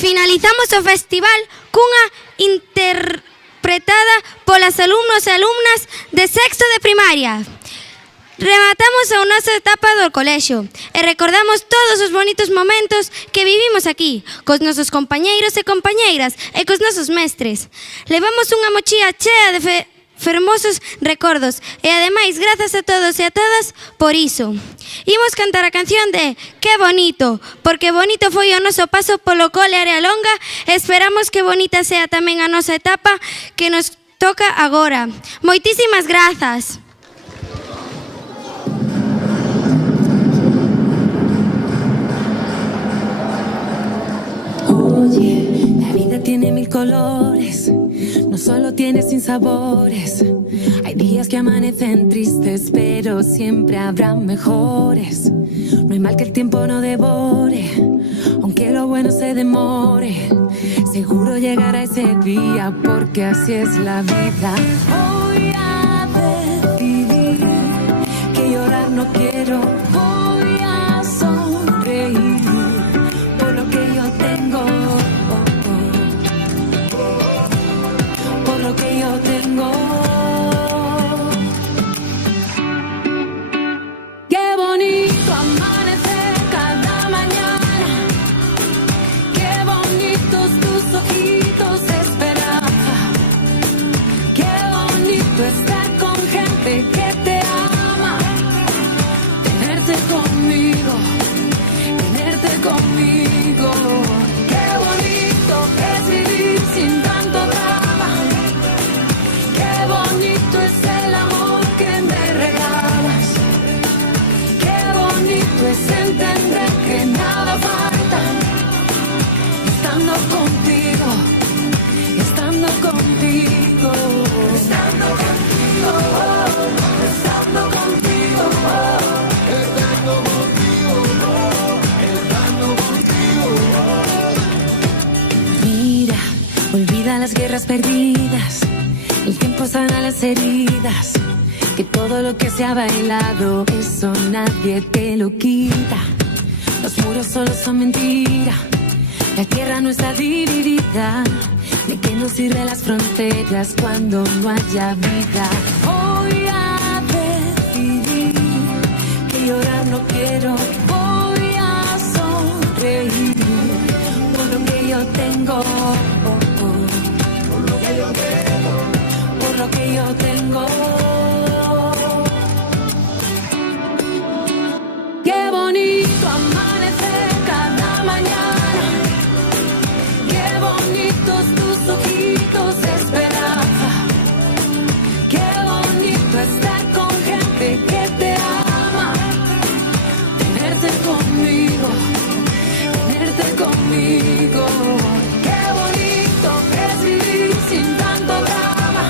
Finalizamos o festival cunha interpretada polas alumnos e alumnas de sexto de primaria. Rematamos a nosa etapa do colexio e recordamos todos os bonitos momentos que vivimos aquí, cos nosos compañeiros e compañeiras e cos nosos mestres. Levamos unha mochila chea de fermosos recordos e ademais grazas a todos e a todas por iso. Imos cantar a canción de Que bonito, porque bonito foi o noso paso polo cole Área Longa e esperamos que bonita sea tamén a nosa etapa que nos toca agora. Moitísimas grazas. Oye, la vida tiene mil colores, no solo tiene sinsabores. Hay días que amanecen tristes, pero siempre habrá mejores. No hay mal que el tiempo no devore, aunque lo bueno se demore. Seguro llegará ese día, porque así es la vida. Voy a decidir que llorar no quiero. Voy a sonreír por lo que yo tengo, por lo que yo tengo. Qué bonito amanecer cada mañana, qué bonitos tus ojitos de esperanza, qué bonito estar con gente que te ama, tenerte conmigo, tenerte conmigo. Qué bonito es vivir sin tanto drama, qué bonito es el amor que me regalas, qué bonito es entender que nada falta, estando contigo, estando contigo, estando contigo, estando contigo, estando contigo, estando contigo. Mira, olvida las guerras perdidas, el tiempo sana las heridas, que todo lo que se ha bailado, eso nadie te lo quita. Los muros solo son mentira, la tierra no está dividida. ¿De qué nos sirven las fronteras cuando no haya vida? Voy a decidir que llorar no quiero. Voy a sonreír por lo que yo tengo, por lo que yo tengo, por lo que yo tengo. Qué bonito amanecer cada mañana, qué bonitos tus ojitos de esperanza, qué bonito estar con gente que te ama, tenerte conmigo, tenerte conmigo. Qué bonito es vivir sin tanto drama,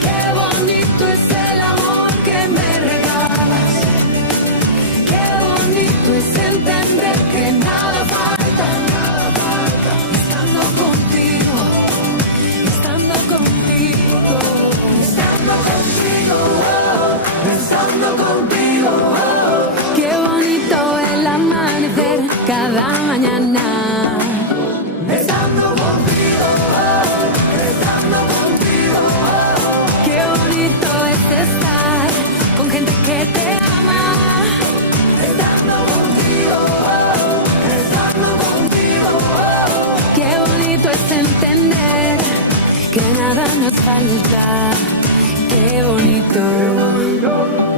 qué bonito es el amor que me regalas, qué bonito es entender que nada falta, estando contigo, estando contigo, estando contigo, estando contigo. Qué bonito el amanecer cada mañana, estando contigo, estando contigo. Qué bonito es estar con gente que te ama, estando contigo, estando contigo. Qué bonito es entender que nada nos falta. Qué bonito.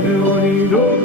Qué bonito.